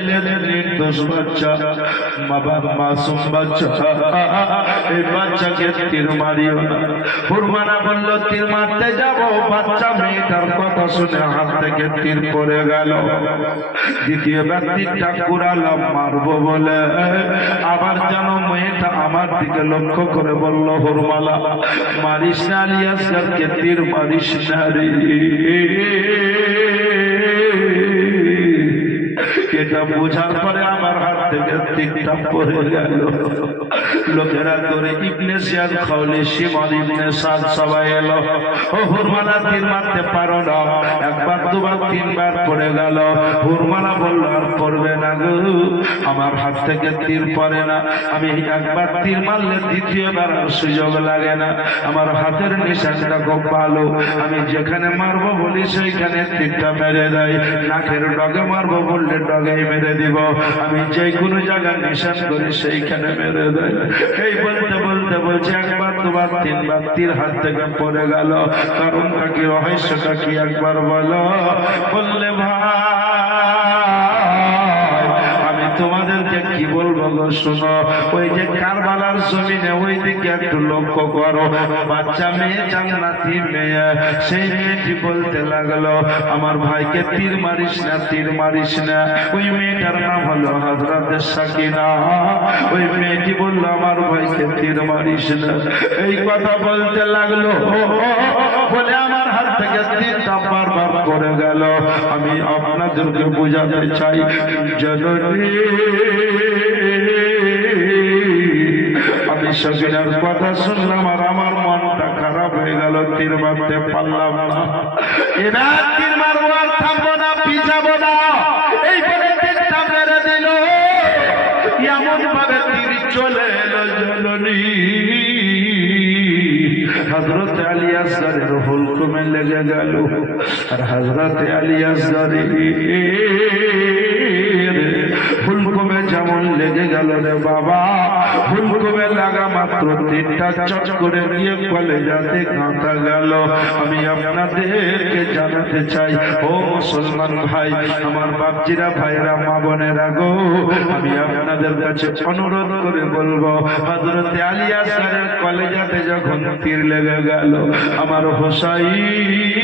निर्दोष बच्चा मासूम बच्चा এই বাচ্চাকে তীর মারিও না। হুরমানা বলল তীর মারতে যাব, বাচ্চা মেয়েটার কথা শুনে হাত থেকে তীর পড়ে গেল। দ্বিতীয় ব্যক্তিটা কুড়ালাম মারবো বলে আবার যেন মেয়েটা আমার দিকে লক্ষ্য করে বলল, হুরমালা মারিস না, আলিয়াসগারকে তীর মারিস না রে। এটা বোঝার পরে আমার হাত থেকে তীরটা পড়ে গেল। লোকেরা ধরে ইবনে জিয়াদ, খাওলি, শিমর ইবনে সাদ সবাই এলো। ও হুরমালা তীর মারতে পারো না? একবার দুবার তিনবার পড়ে গেল। হুরমালা বলল আর পড়বে না গো, আমার হাত থেকে তীর পড়ে না। আমি একবার তীর মারলে দ্বিতীয়বার সুযোগ লাগে না। আমার হাতের নিশানটা খুব ভালো, আমি যেখানে মারবো বলি সেইখানে তীরটা মেরে দেয়। নাকের ডগে মারবো বললে ডগে মেরে দিব, আমি যে কোনো জায়গায় নিশান করি সেইখানে মেরে দেয়। এই বলতে বলতে বলছে একবার দুবার তিনবার তীর হাত থেকে পড়ে গেল। কারণটা কি, রহস্যটা কি একবার বলো। বললে ভাই আমি তোমাদেরকে কি বলবো গো, শোনো। ওই যে কারবালার জমিনে ওই দিকে একটু লক্ষ্য করো, বাচ্চা মেয়ে জান্নাতি মেয়ে, সেই মেয়েটি বলতে লাগলো আমার ভাইকে তীর মারিস না, তীর মারিস না। ওই মেয়েটার নাম হলো হযরত সাকিনা। ওই মেয়েটি বলল আমার ভাইকে তীর মারিস না। এই কথা বলতে লাগলো বলে আমার হাত থেকে তীরটা বারবার পড়ে গেল। আমি আপনাদেরকে বোঝাতে চাই, জননী আমি সাকিনার কথা শুনলাম আর আমার মনটা খারাপ হয়ে গেল, তীর মারতে পারলাম না। এবার তীর মারবো আর থামবো না, পিছাবো না, এই বলে তীরটা মেরে দিল। এমন ভাবে তীর চলে এলো জননী হযরত আলী আসগরের হুলকুমে লেগে গেল। আর হযরত আলী আসগরের হুলকুমে যেমন লেগে গেল রে বাবা, হুলকুমে লাগা মাত্র তীরটা চট করে গিয়ে কলেজাতে কাঁটা গেল। আমি আপনাদেরকে জানাতে চাই, ও মুসলমান ভাই, আমার বাপজিরা, ভাইরা, মা বোনেরা গো, আমি আপনাদের কাছে অনুরোধ করে বলবো, হযরত আলী আসগরের কলেজাতে যখন তীর লেগে গেল, আমার হোসাইন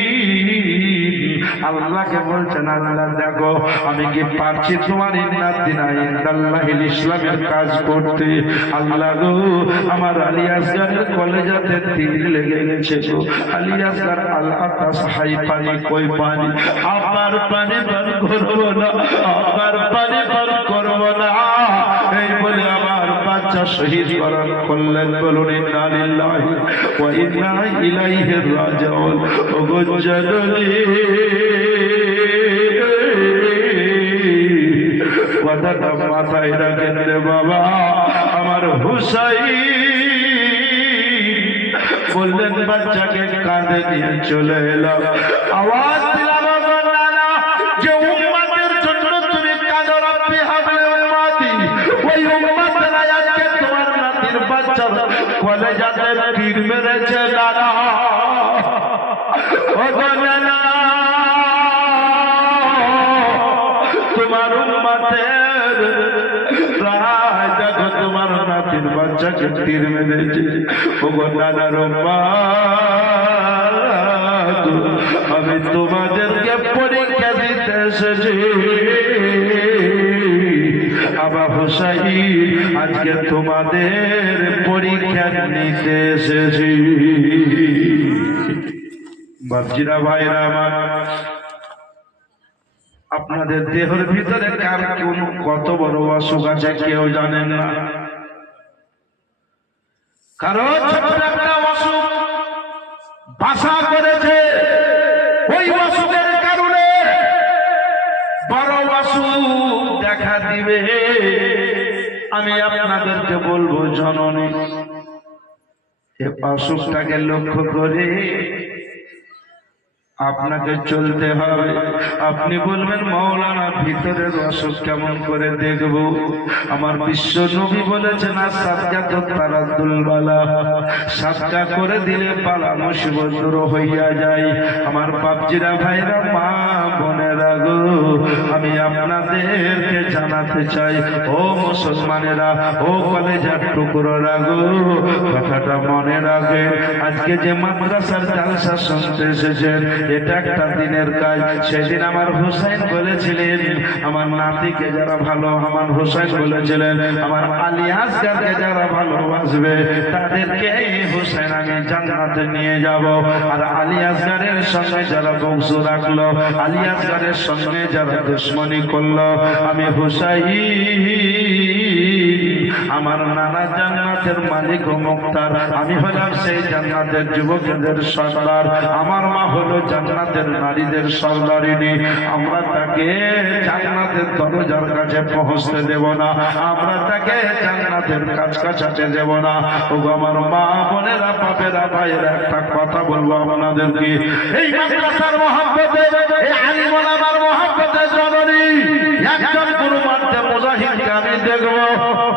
আল্লাহকে বলছেন, আল্লাহ দেখো আমি কি পারছি তোমার ইসলামের কাজ করতে। আল্লাহ গো আমার আলী আসগরের কলেজাতে তীর লেগে গেছে গো। আলী আসগর আল্লাহ তাসহাই পানি কই পানি, আবার পানি পান করবো না, আবার পানি পান করবো না। এই বলে আমার বাচ্চা শহীদ বরণ করলেন। বলুন ইন্না লিল্লাহি ওয়া ইন্না ইলাইহি রাজিউন। ও গো জননী কথাটা মাথায় রাখেন রে বাবা। আমার হুসাইন বললেন বাচ্চাকে কাঁধে নিয়ে চলে এলাম। আওয়াজ দিলাম যে উম্মতের জন্য তুমি কাঁদো, রব্বি হাবলি উম্মতি। ওই উম্মতের আজকে তোমার নাতির বাচ্চার কলেজাতে তীর মেরেছে দাদা। ও নানা তোমার উম্মতের রায় দেখো, তোমার নাতির বাচ্চাকে তীর মেরেছে। ও গো নানার উম্মত, আমি তোমাদেরকে পরীক্ষা দিতে এসেছি। আবা হোসাইন আজকে তোমাদের পরীক্ষা নিতে এসেছি। বাপজিরা, ভাইরা আমার, আপনাদের দেহের ভিতরে কার কোন কত বড় অসুখ আছে কেউ জানেন না। কারো ছোট একটা অসুখ বাসা করেছে, ওই অসুখের কারণে বড় অসুখ দেখা দিবে। আমি আপনাদেরকে বলবো জননী, এ অসুখটাকে লক্ষ্য করে আপনাকে চলতে হবে। আপনি বলবেন মাওলানা ভিতরের অসুখ কেমন করে দেখব? আমার বিশ্ব নবী বলেছেন বালা, সাদকা করে দিলে বালা মুসিবত দূর হইয়া যায়। আমার বাপজিরা ভাইরা মা বোনেরা গো, আমি আপনাদেরকে জানাতে চাই, ও মুসলমানেরা, ও কলেজার টুকরোরা গো, কথাটা মনে রাখে। আজকে যে মাদ্রাসার জালসা শুনতে এসেছেন, এটা একটা দিনের কাজ। সেদিন আমার হুসাইন বলেছিলেন, আমার নাতিকে যারা ভালো, আমার হুসাইন বলেছিলেন আমার আলী আসগারকে যারা ভালোবাসবে তাদেরকে হুসাইন আমি জান্নাতে নিয়ে যাব। আর আলী আসগারের সঙ্গে যারা বংশ রাখলো, আলী আসগারের সঙ্গে যারা দুশ্মনী করলো, আমি হুসাইন আমার নানা জান্নাতের মালিক ও মুক্তার, আমি হলাম সেই জান্নাতের যুবকদের সর্দার, আমার মা হলো জান্নাতের নারীদের সর্দারিনী। আমরা তাকে জান্নাতের দরজার কাছে পৌঁছতে দেব না, আমরা তাকে জান্নাতের কাছাকাছি দেব না। ও আমার মা বোনেরা, বাপেরা, ভাইয়েরা, একটা কথা বলবো আপনাদেরকে, এই মাদ্রাসার মহব্বতে, এই আলিম ওলামার মহব্বতে জননী একজন গুরু মানতে মুজাহিদকে আমি দেখবো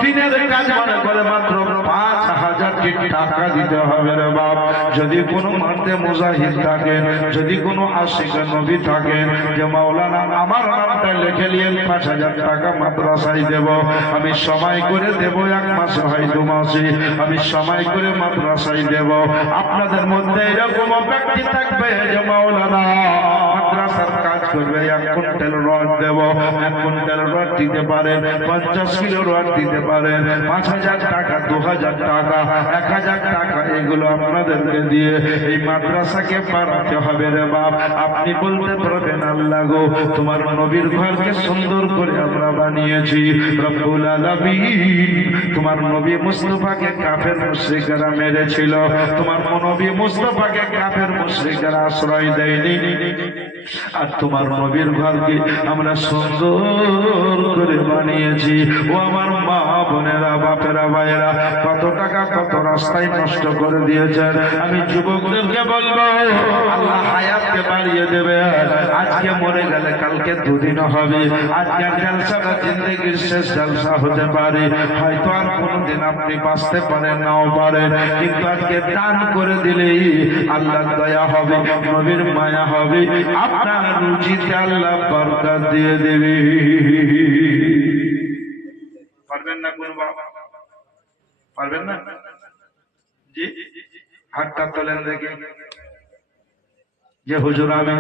দিনের কাজ মনে করে মাত্র ৫,০০০ টাকা দিতে হবে রে বাপ। যদি কোনো মানতে মুজাহিদ থাকেন, যদি কোনো আশিকে নবী থাকেন, যে মাওলানা আমার নামটা লিখে নিয়ে ৫,০০০ টাকা মাদ্রাসায় দেব, আমি সময় করে দেব, ১ মাসে হয় ২ মাসে, আমি সময় করে মাদ্রাসায় দেব। আপনাদের মধ্যে এরকম ব্যক্তি থাকবে যে মাওলানা মাদ্রাসার কাজ করবে, ১ কুইন্টাল রড দেব, ১ কুইন্টাল রড দিতে পারেন, ৫০ কিলো রড দিতে পারেন, ৫,০০০ টাকা, ২,০০০ টাকা, ১,০০০ টাকা, এগুলো আপনাদেরকে দিয়ে এই মাদ্রাসাকে বাড়াতে হবে রে বাপ। আপনি বলতে পারবেন, আল্লাহ গো, তোমার নবীর ঘরকে সুন্দর করে আমরা বানিয়েছি, রব্বুল আলামিন তোমার নবী মুস্তাফাকে কাফের মুশরিকরা মেরেছিল, তোমার নবী মুস্তাফাকে কাফের মুশরিকরা আশ্রয় দেয়নি, আর তোমার নবীর ঘরকে আমরা সুন্দর করে বানিয়েছি। ও আমার মা বোনেরা, বাপেরা, ভাইয়েরা, কত টাকা কত রাস্তায় নষ্ট করে দিয়েছেন। আমি যুবকদেরকে বলবো, আল্লাহ হায়াতকে বাড়িয়ে দেবে। আজকে মরে গেলে কালকে দুদিনও হবে। আজকের জালসাটা জিন্দেগির শেষ জালসা হতে পারে, হয়তো আর কোনোদিন আপনি বাঁচতে পারেন, নাও পারেন, কিন্তু আজকে দান করে দিলেই আল্লাহ দয়া হবে, নবীর মায়া হবে, আপনার রুচিতে আল্লাহ বরকত দিয়ে দেবে। পারবেন না কোন বাবা? পারবেন না? জি, হাতটা তোলেন দেখি। যে হুজুর আমি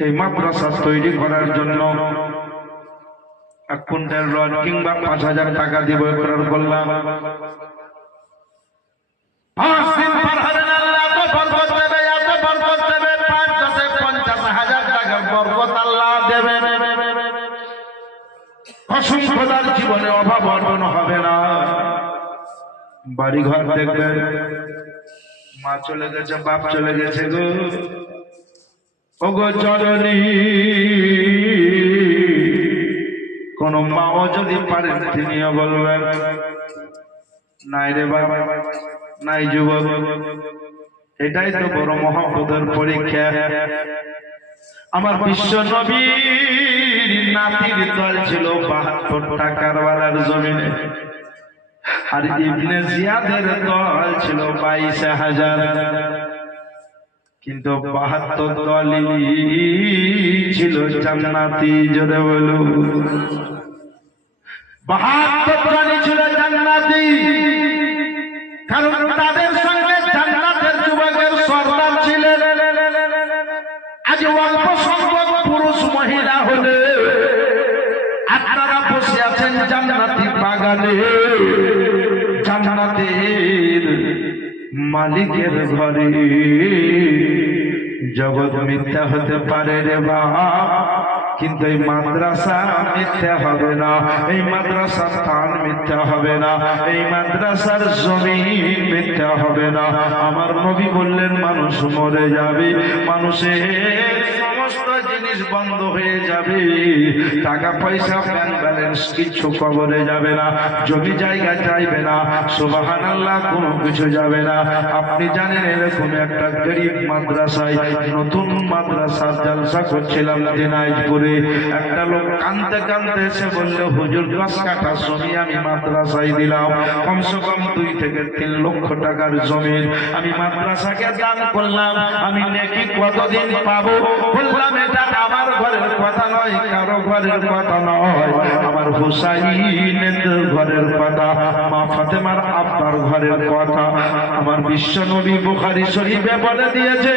এই মাদ্রাসা তৈরি করার জন্য ১ কুইন্টাল রড কিংবা ৫,০০০ টাকা দিব, একবার বললাম, ৫ দিন পর হবেন, আল্লাহ এত বরকত দেবে, এত বরকত দেবে, ৫, ১০, ৫০,০০০ টাকার বরকত আল্লাহ দেবে। অসংখ্যতার জীবনে অভাব অর্জন হবে না। বাড়ি ঘর দেখবেন, মা চলে গেছে, বাপ চলে গেছে গো, ও গো জননী, কোন মাও যদি পারেন তিনিও বলবেন, নাই রে বাবা, নাই যুবক। এটাই তো বড় মহব্বতের পরীক্ষা। আমার বিশ্ব নবীর নাতির দল ছিল ৭২টা কারবালার জমিনে, আর ইবনে জিয়াদের দল ছিল ২২,০০০, কিন্তু ৭২ দলই ছিল জান্নাতি। জোরে বলু, ৭২ দলই ছিল জান্নাতি, কারণ তাদের সঙ্গে জান্নাতের যুবকের সর্দার ছিলেন। আজ অল্প সংখ্যক পুরুষ মহিলা হলে আপনারা বসে আছেন জান্নাতি বাগানে, জান্নাতের মালিকের ঘরে। জগৎ মিথ্যা হতে পারে রে বাবা, কিন্তু এই মাদ্রাসা মিথ্যা হবে না, এই মাদ্রাসার স্থান মিথ্যা হবে না, এই মাদ্রাসার জমিন মিথ্যা হবে না। আমার নবী বললেন, মানুষ মরে যাবে, মানুষের সমস্ত জিনিস বন্ধ হয়ে যাবে, টাকা পয়সা ব্যাংক ব্যালেন্স কিচ্ছু কবরে যাবে না, জমি জায়গা চাইবে না, সুবহানাল্লাহ, কোনো কিছু যাবে না। আপনি জানেন এরকম একটা গরিব মাদ্রাসায় নতুন মাদ্রাসা জলসা করছিলাম দিনাজপুরে, একটা লোক কাঁদতে কাঁদতে এসে বলল, হুজুর 10 কাঠা জমি আমি মাদ্রাসায় দিলাম, কমসে কম 2 থেকে 3 লক্ষ টাকার জমি আমি মাদ্রাসাকে দান করলাম, আমি নেকি কতদিন পাবো? বললাম, এটা আমার ঘরের কথা নয়, কারো ঘরের কথা নয়, আমার হুসাইনের ঘরের কথা, মা ফাতেমার আব্বার ঘরের কথা। আমার বিশ্ব নবী বুখারী শরীফে বলে দিয়েছে,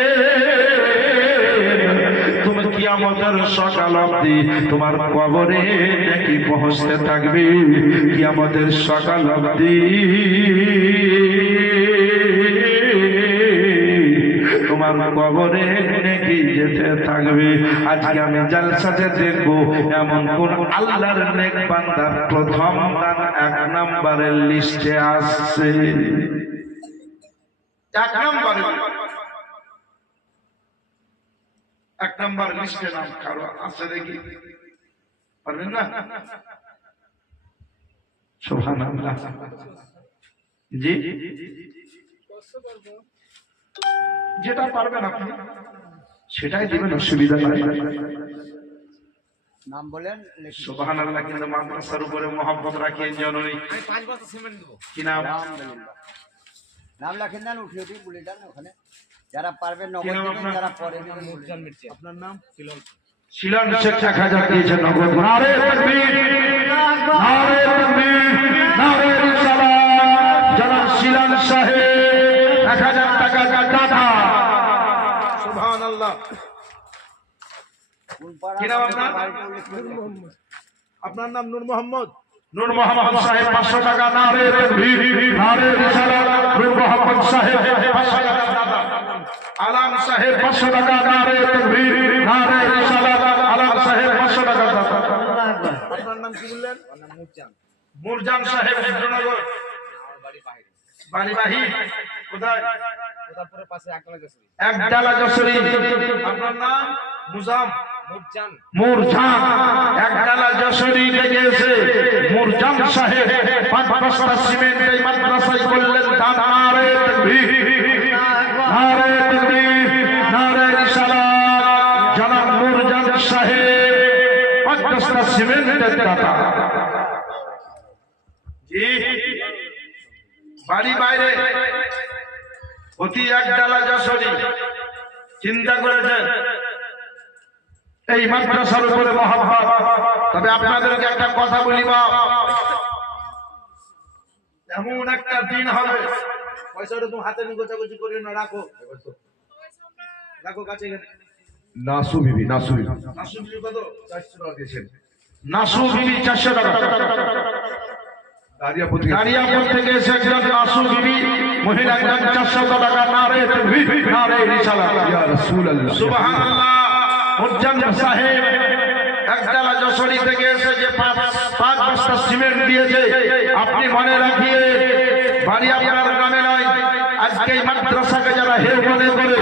তুমি কিয়ামতের সকাল অবধি তোমার কবরে নেকি পৌঁছতে থাকবে, কিয়ামতের সকাল অবধি তোমার কবরে নেকি যেতে থাকবে। আজকে আমি জলসাতে দেখবো এমন কোন আল্লাহর নেক বান্দার প্রথম দান 1 নম্বরের লিস্টে আসছে, 1 নম্বর লিস্টে নাম কারো আছে দেখি, পারবেন না? সুবহানাল্লাহ। জি, যেটা পারবেন আপনি সেটাই দিবেন, অসুবিধা নাই। নাম বলেন। সুবহানাল্লাহ। কিন্তু মাদ্রাসার উপরে মহব্বত রাখিয়ে জননী। আমি 5 বস্তা সিমেন্ট দেব। কি নাম? নাম লেখেন দেন, উঠিয়ে উঠিয়ে বলে দেন ওখানে, যারা পারবেন নগদ দিবেন, যারা পরে দিবেন মুরজান মির্জা। আপনার নাম? সিলন। শিলন শেখ 1000 দিয়েছেন নগদ। নারে তাকবীর, নারে তাকবীর, নারে রিসালাত। জনাব শিলন সাহেব 1000 টাকা দাতা। সুবহানাল্লাহ। কোন পাড়া? কি নাম আপনার? আপনার নাম নূর মোহাম্মদ। নূর মোহাম্মদ সাহেব 500 টাকা। নারে তাকবীর, নারে রিসালাত। নূর মোহাম্মদ সাহেব 500 টাকা দাতা। আলাম সাহেব 500 টাকা। নারে তাকবীর, নারে রিসালাত। আলাম সাহেব 500 টাকা দাতা। আপনার নাম কি বললেন? আমার নাম মুরজান। মুরজান সাহেব রুদ্রনগর। আমার বাড়ি বাইরে। বাড়ি বাহি কোথায়? কোথাপুরের পাশে একলা গেছি। একডালা যশোরী। আপনার নাম? মুজাম। মুরজান। মুরজান একডালা যশোরী থেকে এসে মুরজান সাহেব 5 বস্তা সিমেন্ট এই মাদ্রাসায় করলেন দান। নারে তাকবীর, নারে তাকবীর, নারে রিসালাত। জনাব মুরজান সাহেব 5 বস্তা সিমেন্টের দাতা। জি, বাড়ি বাইরে, অতি একডালা যশোরী। চিন্তা করেছেন এই মাদ্রাসার উপরে মহব্বত। তবে আপনাদেরকে একটা কথা বলি, বাপ, এমন একটা দিন হবে, পয়সাটা তুমি হাতে নিয়ে গোছাগুছি করে না, রাখো। রাখো কাছে এখানে। নাসু বিবি, নাসু বিবি নাসু বিবি কত? 400 টাকা দিয়েছেন। নাসু বিবি 400 টাকা। দাঁড়িয়াপুর থেকে দাঁড়িয়াপুর থেকে এসে একজন নাসু বিবি মহিলা একজন 400 টাকা। নারে তাকবীর, নারে রিসালাত। ইয়া রাসূলুল্লাহ। সুবহানাল্লাহ। মুরজান সাহেব একডালা যশোরী থেকে এসে যে 5 বস্তা সিমেন্ট দিয়েছে, আপনি মনে রাখিয়ে, বাড়ি আপনার গ্রামে নয়, আজকে এই মাদ্রাসাকে যারা হেউ মনে করে,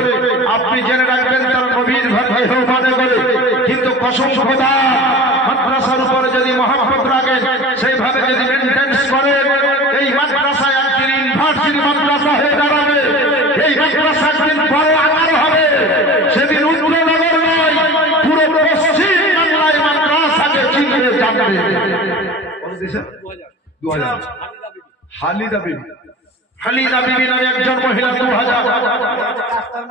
আপনি জেনে রাখবেন তারা নবীর ঘরকে হেউ মনে করে। কিন্তু কসম খোদা, মাদ্রাসার উপরে যদি মহব্বত রাখেন, সেইভাবে যদি মেইনটেন্স করেন, এই মাদ্রাসা একদিন ইউনিভার্সিটি মাদ্রাসা হয়ে দাঁড়াবে। এই মাদ্রাসা একদিন বড় আকার হবে। সেদিন উত্তরনগর নয়, পুরো পশ্চিম বাংলায় মাদ্রাসাকে চিনতে জানবে। 2000 হালিদা বিবি। খালিদা বিবি নামে একজন মহিলা 2000।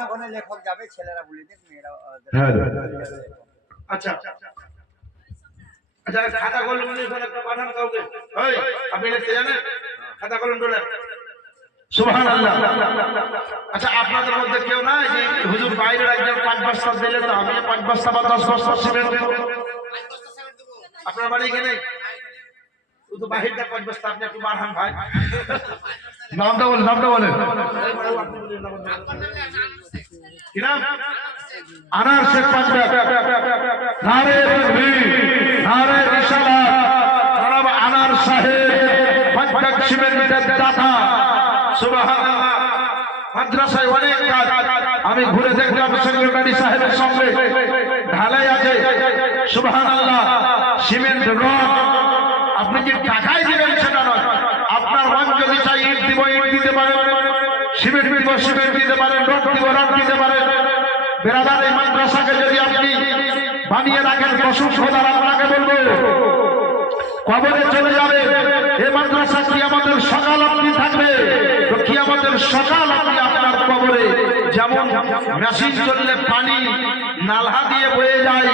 ওখানে লেখক যাবে, ছেলেরা বলে দেন, মেয়েরা হ্যাঁ, আচ্ছা আচ্ছা, খাতা কলম নিয়ে একটা পাঠান কাউকে। ওই, আপনি লিখতে জানেন? খাতা কলম তোলেন। সুবহানাল্লাহ। আচ্ছা, আপনাদের মধ্যে কেউ নাই যে হুজুর বাইরের একজন 5 বস্তা দিলে তো আমি 5 বস্তা বা 10 বস্তা সিমেন্ট দেব? আপনার বাড়ি এখানে শুধু বাহিরটা 5 বস্তা, আপনি একটু বাড়ান ভাই। নামটা বলেন, নামটা বলেন। কি নাম? আনার শেখ পাঞ্জাব। নারে তাকবীর, নারে রিসালাত। জনাব আনার সাহেব 5 ব্যাগ সিমেন্টের দাতা। সুবহানাল্লাহ। মাদ্রাসায় অনেক কাজ। আমি ঘুরে দেখলাম সেক্রেটারি সাহেবের সঙ্গে ঢালাই আছে, সুবহানাল্লাহ, সিমেন্ট রড। আপনি যে টাকায় দিবেন সেটা নয়, আপনার মন যদি চাই ইট দিব ইট দিতে পারেন, সিমেন্ট দিব সিমেন্ট দিতে পারেন, রড দিব রড দিতে পারেন। বেরাদার, এই মাদ্রাসাকে যদি আপনি বানিয়ে রাখেন, কসম খোদার আপনাকে বলবো কবরে চলে যাবে। এই মাদ্রাসা কিয়ামতের সকাল আপনি থাকবে, তো কিয়ামতের সকাল আপনি আপনার কবরে যেমন মেশিন চললে পানি নালহা দিয়ে বয়ে যায়,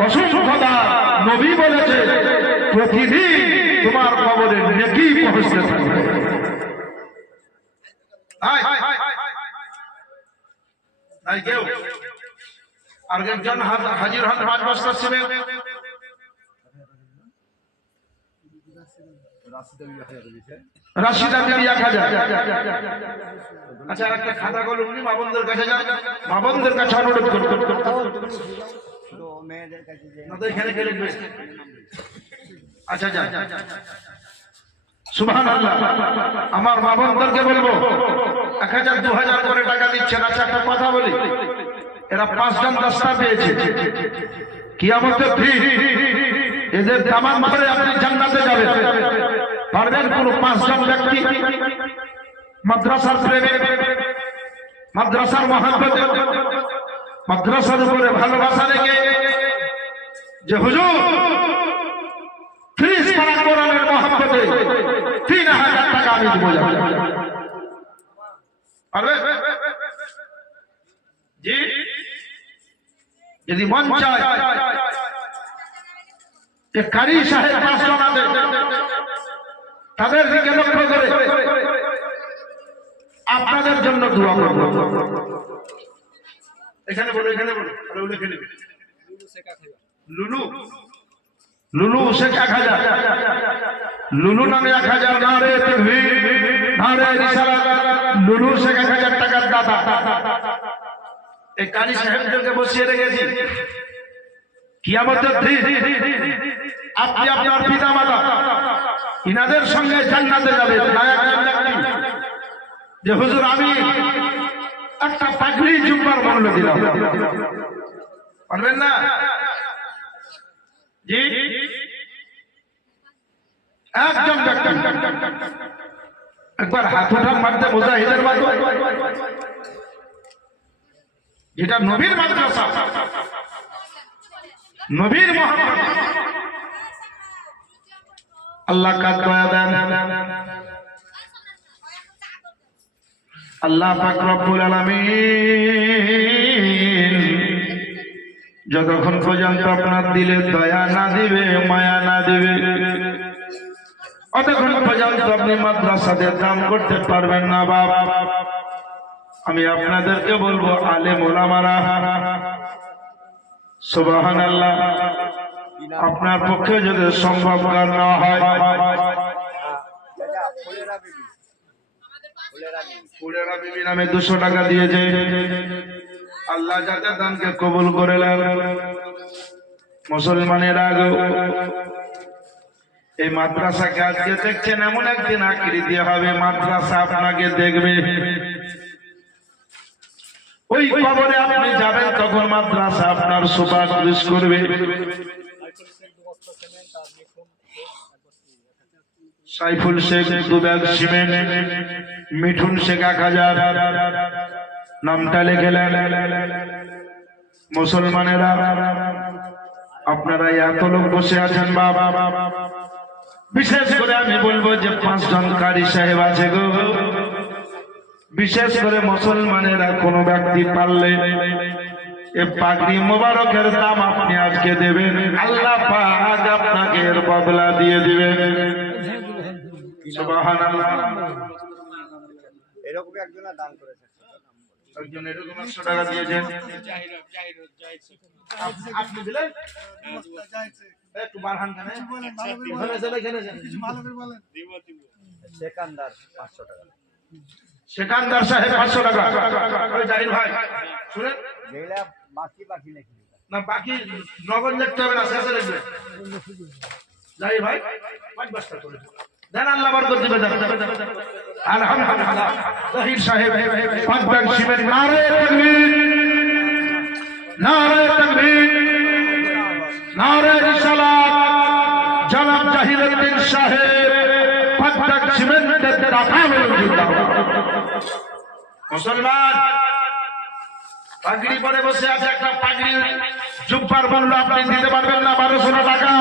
কসম খোদা নবী বলেছে প্রতিদিন তোমার কবরে নেকি পৌঁছতে থাকবে। কেউ আর একজন হাজির হন 5 বস্তা সিমেন্ট। রাশিদা বিবি 1000। আচ্ছা, আর একটা খাতা কলম উনি মা বোনদের কাছে যান, মা বোনদের কাছে অনুরোধ করুন। তো মেয়েদের কাছে যে না তো এখানে কে লিখবে? আচ্ছা যান। সুবহানাল্লাহ, আমার মা বোনদেরকে বলবো 1000 2000 করে টাকা দিচ্ছেন। আচ্ছা, একটা কথা বলি, এরা 5 জন রাস্তা পেয়েছে, কিয়ামতের দিন এদের তামাম করে আপনি জান্নাতে যাবেন। পারবেন কোন 5 জন ব্যক্তি মাদ্রাসার প্রেমে, মাদ্রাসার মহব্বতে, মাদ্রাসার উপরে ভালোবাসা রেখে যে হুজুর 30 পারা কোরআনের মহব্বতে 3000 টাকা আমি দেব, পারবে? জি, যদি মন চায় যে কারি সাহেব 5 জন আছে, তাদের দিকে লক্ষ্য করে আপনাদের জন্য দোয়া করব। এখানে বলো, এখানে বলো, আরে লিখে নেবে। লুলু লুলু শেখ 1000, লুলু নামে 1000, নারে তাকবীর, নারে রিসালাত। লুলু শেখ 1000 টাকার দাতা। এই কারি সাহেবদেরকে বসিয়ে রেখেছি, কিয়ামতের দিন আপনি আপনার পিতা মাতা ইনাদের সঙ্গে জান্নাতে যাবেন। না একজন ব্যক্তি যে হুজুর আমি একটা পাগড়ি জুব্বার মূল্য দিলাম, পারবেন না? জি, একজন ব্যক্তি একবার হাত উঠান মারতে মুজাহিদের মতো, যেটা নবীর মাদ্রাসা, নবীর মহব্বত। আল্লাহ কাদ দয়া দেন। আল্লাহ পাক রব্বুল আলামিন যতক্ষণ পর্যন্ত আপনার দিলে দয়া না দিবে, মায়া না দিবে, অতক্ষণ পর্যন্ত আপনি মাদ্রাসাদের দাম করতে পারবেন না। বাবা, আমি আপনাদেরকে বলবো আলেম ওলামারা, সুবহানাল্লাহ, আপনার পক্ষে যদি সম্ভব না হয়, ফুলেরা বিবি নামে 200 টাকা দিয়েছে। আল্লাহ যাতে দানকে কবুল করে নেন। মুসলমানের আগে এই মাদ্রাসাকে আজকে দেখছেন, এমন একদিন আকৃতি হবে মাদ্রাসা আপনাকে দেখবে। ওই কবরে আপনি যাবেন, তখন মাদ্রাসা আপনার সুপারিশ করবে। সাইফুল শেখ 2 ব্যাগ সিমেন্ট, মিঠুন শেখ 1000, নামটা লিখলেন। মুসলমানেরা আপনারা এত লোক বসে আছেন বাবা, বিশেষ করে আমি বলবো যে 5 জন কারি সাহেব আছে গো, বিশেষ করে মুসলমানেরা কোন ব্যক্তি পারলে এ পাগড়ি মোবারকের দাম আপনি আজকে দেবেন, আল্লাহ পাক আপনাকে এর বদলা দিয়ে দিবেন। সুবহানাল্লাহ। এরকম একজন দান করেছে, একজন এরকম 100 টাকা দিয়েছেন। আপনি দিলেন একটু বারহান খানে এখানে চলে, এখানে কিছু ভালো করে বলেন। সেকান্দার 500 টাকা, সেকান্দার সাহেব 500 টাকা। ওই জাহির ভাই শুনেন, যেগুলা বাকি বাকি নাকি না, বাকি নগদ লিখতে হবে না, শেষে লিখবে। জাহির ভাই 5 বস্তা করে দেন, আল্লাহ বরকত দিবে। আলহামদুলিল্লাহ জহির সাহেব পাঁচবার শিবের নারে তাকবীর, নারে তাকবীর, নারে রিসালাত। জনাব জাহিরুদ্দিন সাহেব পাঁচবার সিমেন্টের দাতা মুসলমান পাগড়ি পরে বসে আছে, একটা পাগড়ি জুব্বার বললো আপনি দিতে পারবেন না 1200 টাকা।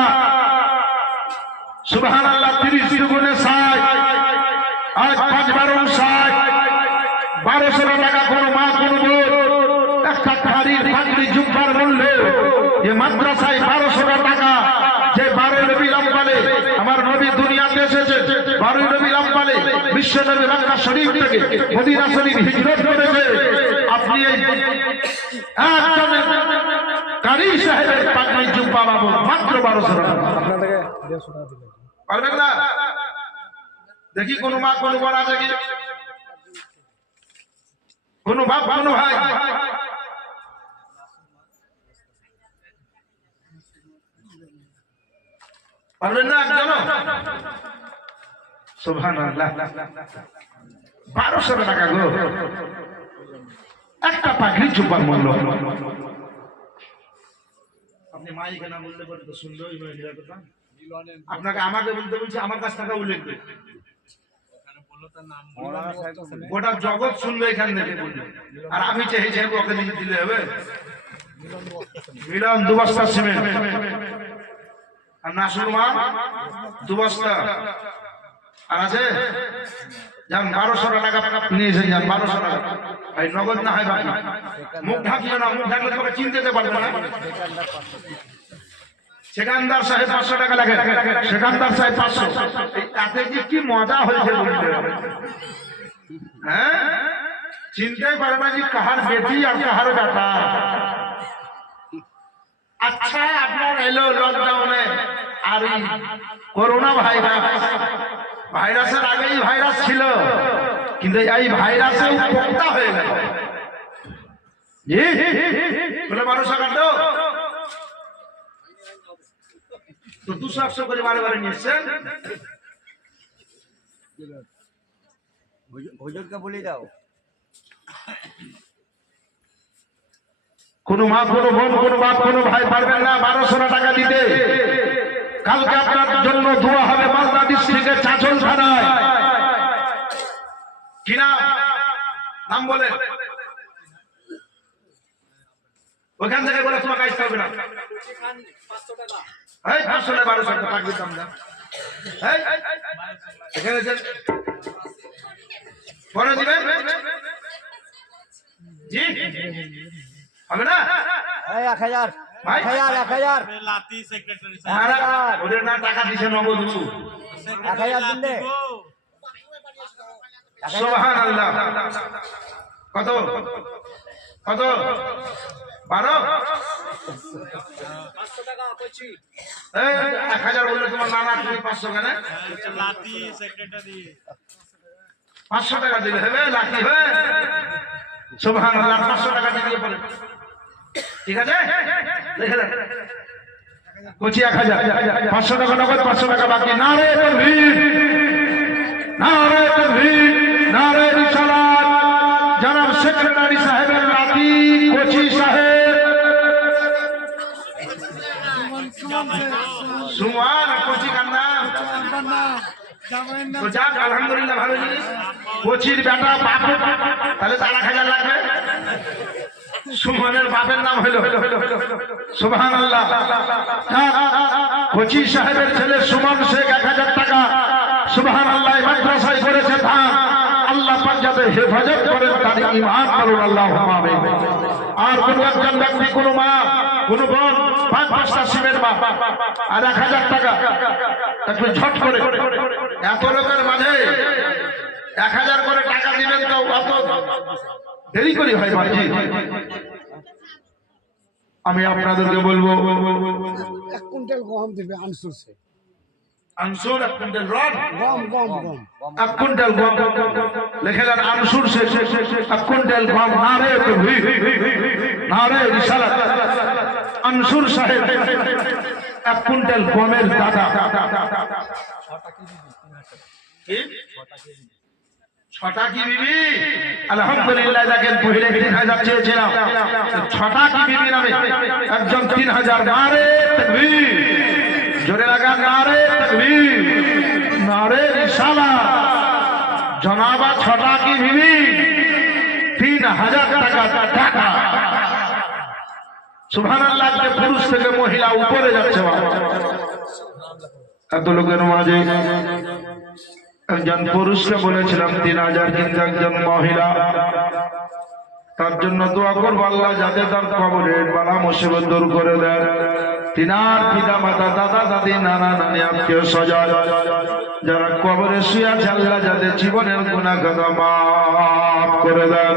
সুবহানাল্লাহ, 30 দুগুণে 60, আজ 5 12 60, 1200 টাকা। কোন মা কোন বোন একটা খারির পাগড়ি জুব্বার বললে যে মাদ্রাসায় 1200 টাকা, যে 12 রবিউল আউয়ালে আমার নবী দুনিয়াতে এসেছে, 12 রবিউল আউয়ালে বিশ্ব নবী মক্কা শরীফ থেকে মদিনা শরীফ হিজরত করেছে। আপনি এই একজন কারি সাহেবের পাগড়ি জুব্বা পাবো মাত্র 1200 টাকা। পারবেন না? দেখি কোন মা কোন বোন আছে কি, কোন বাপ কোন ভাই? পারবেন না একজন? সুবহানাল্লাহ, 1200 টাকা গো একটা পাগড়ি জুব্বার মূল্য। আপনি মাইকে না বললে পরে তো সুন্দরই হয়ে গেল কথা। আপনাকে আমাকে বলতে বলছি, আমার কাছ থেকে উল্লেখ করে গোটা জগৎ শুনবে এখান থেকে বলবে, আর আমি চেয়ে চেয়ে ওকে দিলে হবে। মিলন 2 বস্তা সিমেন্ট, আর নাসুর মা 2 বস্তা, আর আছে যান 1200 টাকা নিয়েছেন, যান 1200 টাকা। ভাই নগদ না হয় বাকি, মুখ ঢাকিও না, মুখ ঢাকলে তোকে চিনতে পারবে না। সেকান্দার সাহেব 500 টাকা লাগে, সেকান্দার সাহেব 500। তাতে যে কি মজা হয়েছে হ্যাঁ, চিনতেই পারে না যে কাহার বেটি আর কাহার বেটা। আচ্ছা, আপনার এলো লকডাউনে আর করোনা ভাইরাসের আগেই ভাইরাস ছিল, কিন্তু এই ভাইরাসে উপভোক্তা হয়ে গেল। জি বলে 1200 কাটো তো 200 করে বারে বারে নিয়েছেন। হুজুরকে বলে দাও, কোন মা কোন বোন কোন বাপ কোন ভাই পারবেন না 1200 টাকা দিতে। কালকে আপনার জন্য দোয়া হবে মালদা ডিস্ট্রিক্টের চাঁচল থানায়। কি নাম বলে ওখান থেকে বলে তোমাকে আসতে হবে না। 500 টাকা 1200 টাকা পাক দিতাম না। এখানে পরে দিবেন জি হবে না? 1000 ভাই 1000 লাতি সেক্রেটারি ওদের না টাকা দিছে নগদ 1000 দিন দে। সুবহানাল্লাহ। কত কত 12 500 টাকা কইছি। 1000 বললে তোমার নানা তুমি 500 কেন? লাতি সেক্রেটারি 500 টাকা দিলে হবে লাকি হবে। সুবহানাল্লাহ, 500 টাকা দিয়ে পড়ে ঠিক আছে। দেখে দেন কোচি 1000, 500 টাকা নগদ, 500 টাকা বাকি। নারে তাকবীর, নারে তাকবীর, নারে রিসালাত। জনাব সেক্রেটারি সাহেবের নাতি কোচি সাহেব সুমান কোচি কান্না তো যাক, আলহামদুলিল্লাহ ভালো জিনিস। কোচির বেটা বাপ, তাহলে তো 1000 লাগবে। সুমনের বাপের নাম হলো সুবহানাল্লাহ। কোচি সাহেবের ছেলে সুমন শেখ 1000 টাকা সুবহানাল্লাহ মাদ্রাসায় করেছে দান। আল্লাহ পাক যাতে হেফাজত করেন, তার ঈমান করুন আল্লাহুম্মা আমিন। আর কোন একজন ব্যক্তি, কোন মা কোন বোন 5 বস্তা সিমেন্ট মা আর 1000 টাকা একটু ঝট করে এত লোকের মাঝে 1000 করে টাকা দিবেন তো অত দেরি করে হয় ভাইজি। আমি আপনাদেরকে বলবো 1 কুইন্টাল গম দিবে আনসুরছে। আনসুর 1 কুইন্টাল রড গম 1 কুইন্টাল গম লেখেলেন আনসুর সে 1 কুইন্টাল গম। নারে তাকবীর, নারে রিসালাত। আনসুর সাহেব 1 কুইন্টাল গমের দাদা। ছটা কি বিবি? আলহামদুলিল্লাহ, দেখেন পহিলে 3000 চেয়েছিলাম, ছটা কি বিবি নামে একজন 3000। নারে তাকবীর, জোরে লাগা নারে তাকবীর, নারে রিসালাত। জনাবা ছটা কি বিবি, 3000 টাকা। সুবহানাল্লাহ, যে পুরুষ থেকে মহিলা উপরে যাচ্ছে। এত লোকের মাঝে একজন পুরুষকে বলেছিলাম 3000, কিন্তু একজন মহিলা। তার জন্য দোয়া করবো আল্লাহ যাতে তার কবরের বালা মুসিবত দূর করে দেন। তিনার পিতা মাতা, দাদা দাদি, নানা নানি, আত্মীয় স্বজন যারা কবরে শুয়ে আছে, আল্লাহ যাদের জীবনের গুনাহ খাতা মাফ করে দেন।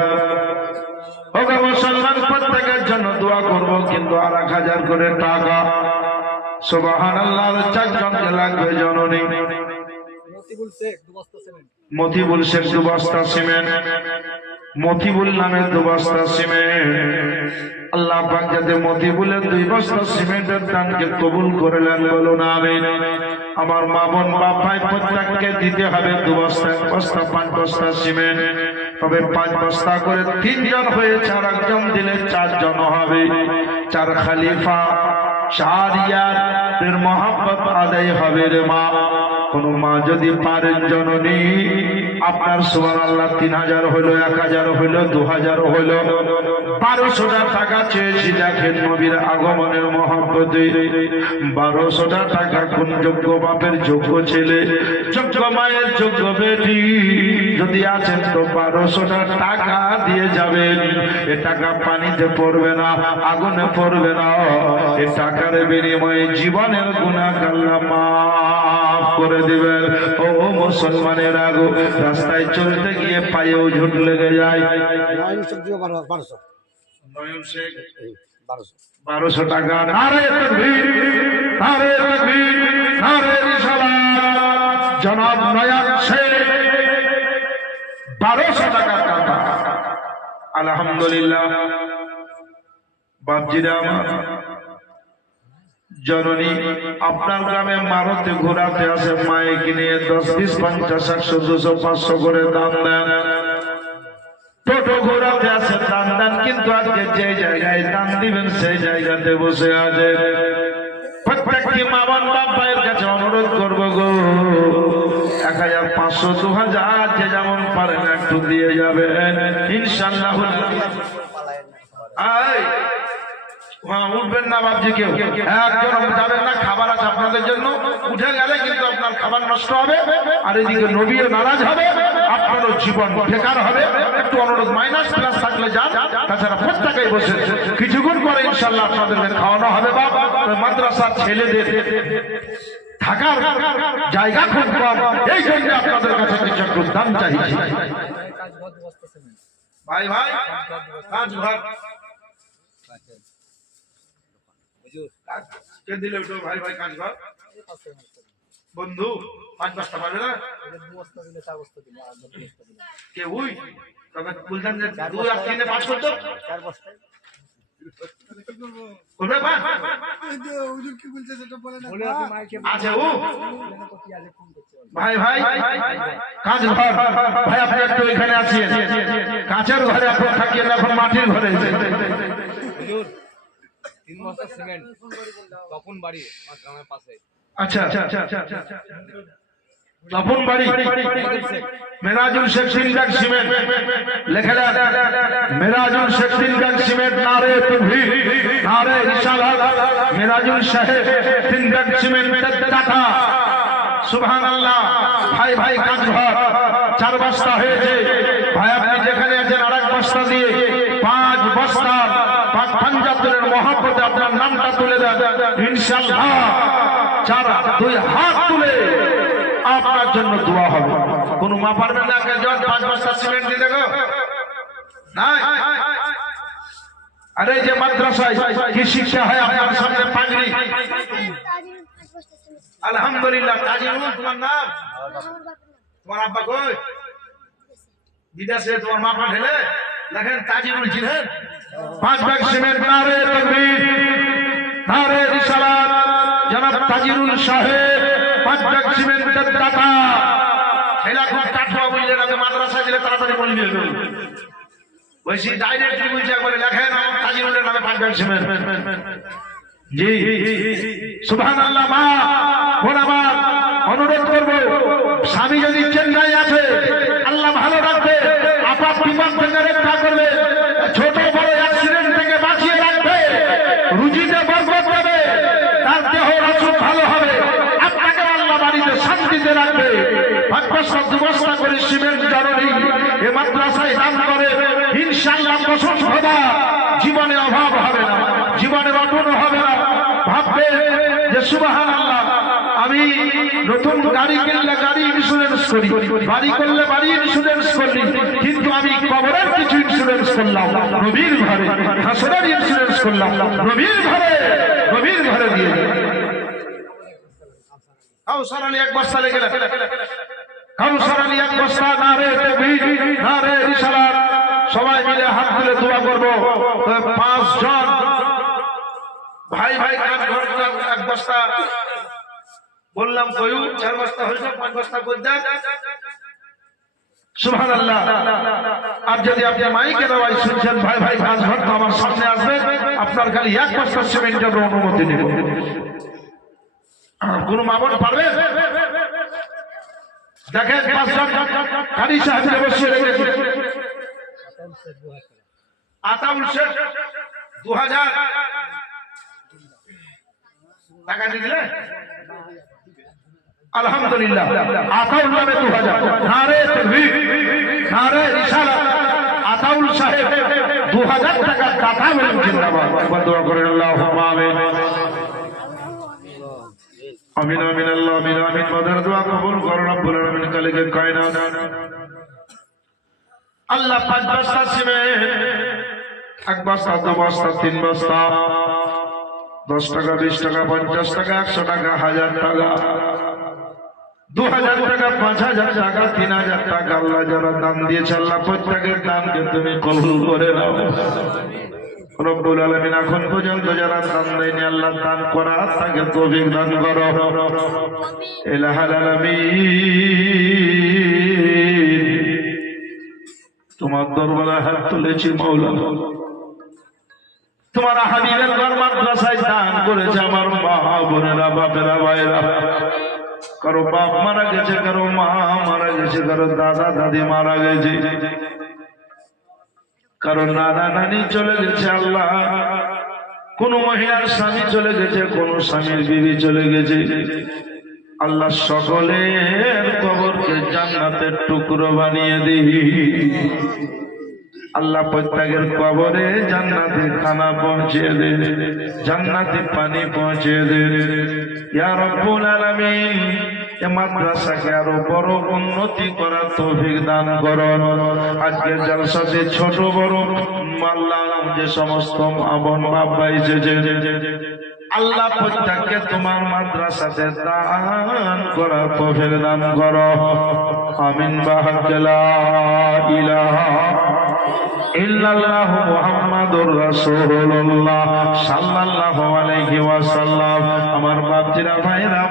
ওকে মুসলমান প্রত্যেকের জন্য দোয়া করবো, কিন্তু 1000 করে টাকা। সুবহানাল্লাহ, 4 জনকে লাগবে জননী। মতিবুল শেখ 2 বস্তা সিমেন্ট, মতিবুল নামে 2 বস্তা সিমেন্ট। আল্লাহ পাক যাতে মতিবুলের 2 বস্তা সিমেন্টের দানকে কবুল করে নেন, বলুন আমিন। আমার মা বোন বাপ ভাই প্রত্যেককে দিতে হবে 2 বস্তা, 1 বস্তা, 5 বস্তা সিমেন্ট। তবে 5 বস্তা করে 3 জন হয়েছে, আর একজন দিলে 4 জন হবে। 4 খলিফা, 4 ইয়ারের মহব্বত আদায় হবে রে মা। কোন মা যদি পারেন জননী, আপনার সুবহানাল্লাহ 3000 হলো, 1000 হলো, 2000 হলো, 1200 টাকা চেয়েছি। দেখেন নবীর আগমনের মহব্বতে 1200 টাকা কোন যোগ্য বাপের যোগ্য ছেলে, যোগ্য মায়ের যোগ্য বেটি যদি আছেন তো 1200 টাকা দিয়ে যাবেন। এ টাকা পানিতে পড়বে না, আগুনে পড়বে না। এ টাকার বিনিময়ে জীবনের গুনাহ আল্লাহ মাফ করে দিবেন। ও মুসলমানের আগো, রাস্তায় চলতে গিয়ে পায়েও ঝুট লেগে যায়। 1200 টাকা। নারে তাকবীর, নারে তাকবীর, নারে রিসালাত। জনাব নয়ন শেখ 1200 টাকা কাটা। আলহামদুলিল্লাহ। বাপজিরা আমার, জননী আপনার গ্রামে মারুতি ঘোরাতে আসে, মাইক নিয়ে 10, 20, 50, 100, 200, 500 করে দাম দেন। টোটো ঘোরাতে আসে, দান দেন, কিন্তু আজকে যে জায়গায় দান দিবেন সেই জায়গাতে বসে আছে। প্রত্যেকটি মা বোন বাপ ভাইয়ের কাছে অনুরোধ করবো গো, 1000, 500, 2000 যে যেমন পারেন একটু দিয়ে যাবেন ইনশাআল্লাহ। উঠবেন না বাপজি, কেউ একজন যাবেন না। খাবার আছে আপনাদের জন্য, উঠে গেলে কিন্তু আপনার খাবার নষ্ট হবে, আর এদিকে নবীও নারাজ হবে, আপনারও জীবন বেকার হবে। একটু অনুরোধ, মাইনাস প্লাস থাকলে যান, তাছাড়া প্রত্যেকেই বসে কিছুক্ষণ পরে ইনশাল্লাহ আপনাদেরকে খাওয়ানো হবে। বাপ, মাদ্রাসার ছেলেদের থাকার জায়গা খুব কম, এই জন্য আপনাদের কাছে কিছু একটু দাম চাইছি। ভাই ভাই কাজ ঘর কে দিলে ওটা? ভাই ভাই কাজ ঘর বন্ধু 5 বস্তা পাবে না কে? ওই তবে বলতেন যে 2 আর 3 5 করতো 4 বস্তা করবে। আচ্ছা, ও ভাই ভাই কাজ ঘর ভাই, আপনি একটু এখানে আছেন, কাঁচের ঘরে আপনি থাকিয়েন, এখন মাটির ঘরে। 3 বস্তা সিমেন্ট তপন বাড়ি আমার গ্রামের পাশে। আচ্ছা, তপন বাড়ি, মেরাজুল শেখ 3 ব্যাগ সিমেন্ট লেখা দেন। Merajul Sheikh 3 bag cement. নারে তাকবীর, নারে রিসালাত। মেরাজুল সাহেব 3 ব্যাগ সিমেন্ট টাকা। সুবহানাল্লাহ। ভাই ভাই কাজ ঘর 4 বস্তা হয়েছে। ভাই আপনি যেখানে আছেন আরেক বস্তা দিয়ে 5 বস্তা পাঞ্জাবের মহব্বতে আপনার নামটা তুলে দেন ইনশাআল্লাহ। 2 হাত তুলে আপনার জন্য দোয়া হবে। কোন মা পারবেন না 5 বস্তা সিমেন্ট দিয়ে দেখো নাই? আরে যে মাদ্রাসায় কি শিক্ষা হয় আপনার সামনে পাগড়ি। আলহামদুলিল্লাহ। তাজিরুল তোমার নাম? তোমার আব্বা কই? বিদেশে। তোমার মা পাঠালে? দেখেন তাজিরুল ছিলেন। 5 ব্যাগ সিমেন্ট। নারে তাকবীর, নারে রিসালাত। জনাব তাজিরুল সাহেব 5 ব্যাগ সিমেন্টের টাকা। ছেলা খুব কাঠুয়া বুঝলেন, মাদ্রাসায় দিলে তাড়াতাড়ি বলে নিয়ে এলো বলছি ডাইরেক্টলি বলছি একবারে লেখেন আমার তাজিমুলের নামে পাঁচবার সিমেন্ট জি সুবহানাল্লাহ। মা বোন আমার অনুরোধ করবো স্বামী যদি চেন্নাই আছে আল্লাহ ভালো রাখবে, আপাত বিপদ থেকে রক্ষা করবে, ছোট বড় অ্যাক্সিডেন্ট থেকে বাঁচিয়ে রাখবে, রুজিতে বরকত দেবে, তার দেহ রাসূল ভালো হবে, আপনাকে আল্লাহ বাড়িতে শান্তিতে রাখবে। পাঁচ বস্তা দু বস্তা করে সিমেন্ট জরুরি এ মাদ্রাসায় দান করে ইনশাআল্লাহ বছর সদা জীবনে অভাব হবে না, জীবনে অটন হবে না। ভাববে যে সুবহানাল্লাহ আমি নতুন গাড়ি কিনলে গাড়ি ইন্স্যুরেন্স করি, বাড়ি করলে বাড়ি ইন্স্যুরেন্স করি, কিন্তু আমি কবরের কিছু ইন্স্যুরেন্স করলাম, নবীর ঘরে হাসরের ইন্স্যুরেন্স করলাম, নবীর ঘরে দিয়ে কাউসার আলী এক বস্তা লেগে কাউসার আলী এক বস্তা, নারে তাকবীর নারে রিসালাত, সবাই মিলে হাত তুলে দোয়া করব। 5 জন ভাই ভাই এক বস্তা বললাম কয়ু 4 বস্তা হয়েছে, 5 বস্তা করে দেন সুবহানাল্লাহ। আর যদি আপনি মাইকের আওয়াজ শুনছেন ভাই ভাই 5 ঘন্টা আমার সামনে আসবেন, আপনার খালি এক বস্তা সিমেন্টের অনুমতি নেব। কোন মামুন পারবে দেখেন 5 জন কারি সাহেব বসে রেখেছে আতাউল শেখ 2000 টাকা দিয়ে দিলে আলহামদুলিল্লাহ। আতাউল নামে 2000, নারে তাকবীর নারে রিসালাত, আতাউল সাহেব 2000 টাকা দাতা বলেন জিন্দাবাদ। একবার দোয়া করেন আল্লাহুম্মা আমিন আমিন আমিন আল্লাহ আমিন আমিন। মাদার দোয়া কবুল করুন রব্বুল আলামিন কালিকে কায়নাত। আল্লাহ 5 বস্তা সিমেন্ট, 1 বস্তা 2 বস্তা 3 বস্তা 10 টাকা 20 টাকা 50 টাকা 100 টাকা 1000 টাকা 2000 টাকা 5000 টাকা 3000 টাকা আল্লাহ যারা দান দিয়েছে আল্লাহ প্রত্যেকের দানকে তুমি কবুল করে নাও রব্বুল আলামিন। এখন পর্যন্ত যারা দান দেয়নি আল্লাহ দান করা তাকে তৌফিক দান করো ইলাহাল আলামিন। তোমার দরবারে হাত তুলেছি মাওলা, তোমার হাবিবের ঘর মাদ্রাসায় দান করেছে আমার মা বোনেরা বাপেরা ভাইরা, কারো বাপ মারা গেছে, কারো মা মারা গেছে, কারো দাদা দাদি মারা গেছে, কারো নানা নানি চলে গেছে আল্লাহ, কোন মহিলার স্বামী চলে গেছে, কোন স্বামীর বিবি চলে গেছে আল্লাহ। সকলের কবরকে জান্নাতের টুকরো বানিয়ে দিবি আল্লাহ। প্রত্যেকের কবরে জান্নাতি খানা পৌঁছে দে, জান্নাতি পানি পৌঁছে দে ইয়া রব্বুল আলামিন। এ মাদ্রাসাকে আরো বড় উন্নতি করার তৌফিক দান করো। আজকের জলসাতে ছোট বড় আল্লাহ যে সমস্ত আপন বাপ ভাই আল্লাহ প্রত্যেককে তোমার মাদ্রাসাতে দান করার তৌফিক দান করো আমিন। বাহাক্কালা ইলাহা ইল্লাল্লাহু মুহাম্মাদুর রাসূলুল্লাহ সাল্লাল্লাহু আলাইহি ওয়াসাল্লাম। আমার বাপজিরা ভাইরা